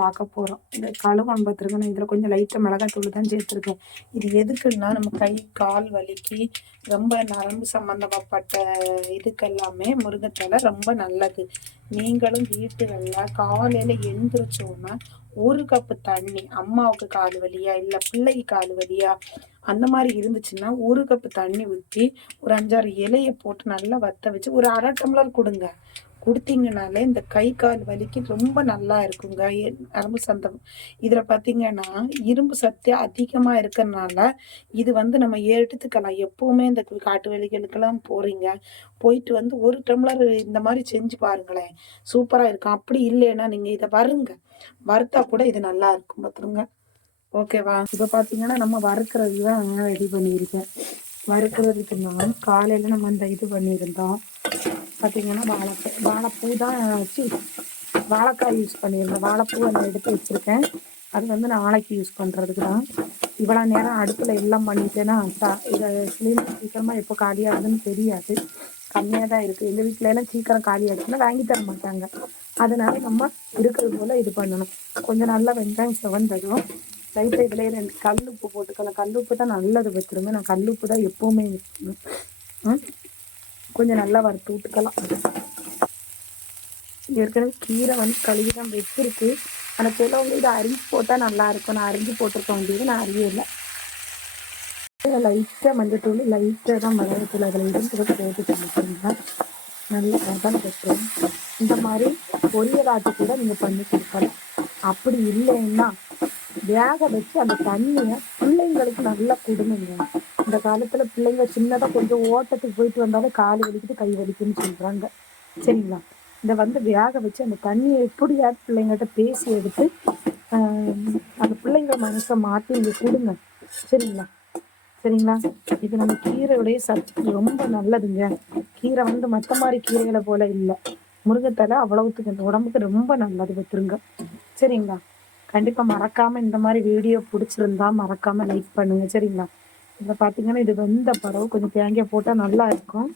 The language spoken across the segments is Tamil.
பார்க்க போகிறோம் இந்த கழுவம் பார்த்துருங்க நான் இதில் கொஞ்சம் லைட்டாக மிளகாத்தூள் தான் சேர்த்துருக்கேன். இது எதுக்குன்னா நம்ம கை கால் வலிக்கு ரொம்ப நரம்பு சம்மந்தப்பட்ட இதுக்கெல்லாமே முருங்கைத்தலை ரொம்ப நல்லது. நீங்களும் வீட்டுகளில் காலையில் எழுந்திரிச்சோன்னா ஒரு கப்பு தண்ணி அம்மாவுக்கு கால் வலியா இல்லை பிள்ளைக்கு கால் வலியா அந்த மாதிரி இருந்துச்சுன்னா ஒரு கப்பு தண்ணி ஊற்றி ஒரு அஞ்சாறு இலையை போட்டு நல்லா வத்த வச்சு ஒரு அரை டம்ளர் கொடுங்க. கொடுத்தீங்கனாலே இந்த கை கால் வலிக்கு ரொம்ப நல்லா இருக்குங்க. எ- நரம்பு சந்தம். இதில் பார்த்தீங்கன்னா இரும்பு சத்து அதிகமாக இருக்கிறனால இது வந்து நம்ம எடுத்துக்கலாம். எப்போவுமே இந்த காட்டு வலிகளுக்கெல்லாம் போகிறீங்க போயிட்டு வந்து ஒரு டம்ளர் இந்த மாதிரி செஞ்சு பாருங்களேன். சூப்பராக இருக்கும். அப்படி இல்லைன்னா நீங்கள் இதை வருங்க வறுத்தா கூட இது நல்லா இருக்கும் பார்த்துருங்க ஓகேவா? இப்போ பார்த்தீங்கன்னா நம்ம வறுக்கிறது தான் ரெடி பண்ணியிருக்கேன். வறுக்கிறதுக்கு நான் காலையில் நம்ம அந்த இது பண்ணியிருந்தோம். பார்த்தீங்கன்னா வாழைப்பூ வாழைப்பூ தான் வச்சு வாழைக்காய் யூஸ் பண்ணியிருந்தேன். வாழைப்பூ நான் எடுத்து வச்சுருக்கேன். அது வந்து நாளைக்கு யூஸ் பண்ணுறதுக்கு தான். இவ்வளோ நேரம் அடுப்பில் எல்லாம் பண்ணிட்டேன்னா சா- இதை சிலிண்டர் சீக்கிரமாக எப்போ காலியாகுதுன்னு தெரியாது. கம்மியாக தான் இருக்குது எங்கள் வீட்டில எல்லாம் சீக்கிரம் காலி வாங்கி தர மாட்டாங்க. அதனால நம்ம இருக்கிறது போல் இது பண்ணணும். கொஞ்சம் நல்லா வெங்காயம் செவந்ததும் லைட்டாக இதில் ரெண்டு கல் உப்பு போட்டுக்கலாம். கல் உப்பு தான் நல்லது வச்சிருமே நான் கல் உப்பு தான் எப்போவுமே யூஸ் பண்ணுவேன். கொஞ்சம் நல்லா வறுத்து விட்டுக்கலாம் ஏற்கனவே கீரை வந்து கழுவி தான் வச்சிருக்கு. ஆனால் சிலவங்க இதை அரிஞ்சு போட்டால் நல்லா இருக்கும். நான் அரிஞ்சு போட்டிருக்க வேண்டியது நான் அறியலை லைட்டாக மஞ்சத்தூள் லைட்டாக தான் மிளகாத்தூள் அதில் இருந்து சேர்த்து சமைக்கிறீங்க நல்லா தான் வைக்கிறேன் இந்த மாதிரி பொரியல் ஆட்டு கூட நீங்கள் பண்ணி கொடுக்கலாம். அப்படி இல்லைன்னா வேக வச்சு அந்த தண்ணியை பிள்ளைங்களுக்கு நல்லா கொடுங்க இந்த காலத்துல பிள்ளைங்க சின்னதாக கொஞ்சம் ஓட்டத்துக்கு போயிட்டு வந்தாலே கால் வலிக்குது கை வலிக்குன்னு சொல்றாங்க. சரிங்களா? இதை வந்து வேக வச்சு அந்த தண்ணியை எப்படியாவது பிள்ளைங்கள்ட்ட பேசி எடுத்து ஆஹ், அந்த பிள்ளைங்க மனசை மாற்றி இங்கே கொடுங்க. சரிங்களா? சரிங்களா? இது நம்ம கீரையுடைய சத்து ரொம்ப நல்லதுங்க. கீரை வந்து மற்ற மாதிரி கீரைகளை போல இல்லை. முருங்கைத்தலை அவ்வளவுத்துக்கு இந்த உடம்புக்கு ரொம்ப நல்லது பத்துருங்க சரிங்களா? கண்டிப்பா மறக்காம இந்த மாதிரி வீடியோ பிடிச்சிருந்தா மறக்காம லைக் பண்ணுங்க சரிங்களா? இதில் பார்த்தீங்கன்னா இது வெந்த பறவை கொஞ்சம் தேங்காய் போட்டால் நல்லா இருக்கும்.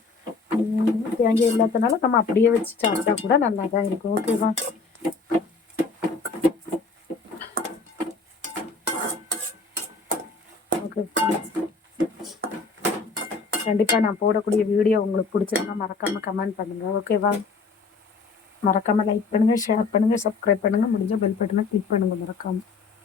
தேங்காய் இல்லாதனால நம்ம அப்படியே வச்சு சாப்பிட்டா கூட நல்லா தான் இருக்கும் ஓகேவா ஓகே கண்டிப்பாக நான் போடக்கூடிய வீடியோ உங்களுக்கு பிடிச்சிருந்தா மறக்காமல் கமெண்ட் பண்ணுங்கள் ஓகேவா மறக்காமல் லைக் பண்ணுங்கள் ஷேர் பண்ணுங்கள் சப்ஸ்கிரைப் பண்ணுங்கள் முடிஞ்ச பெல் பட்டனை கிளிக் பண்ணுங்கள் மறக்காமல்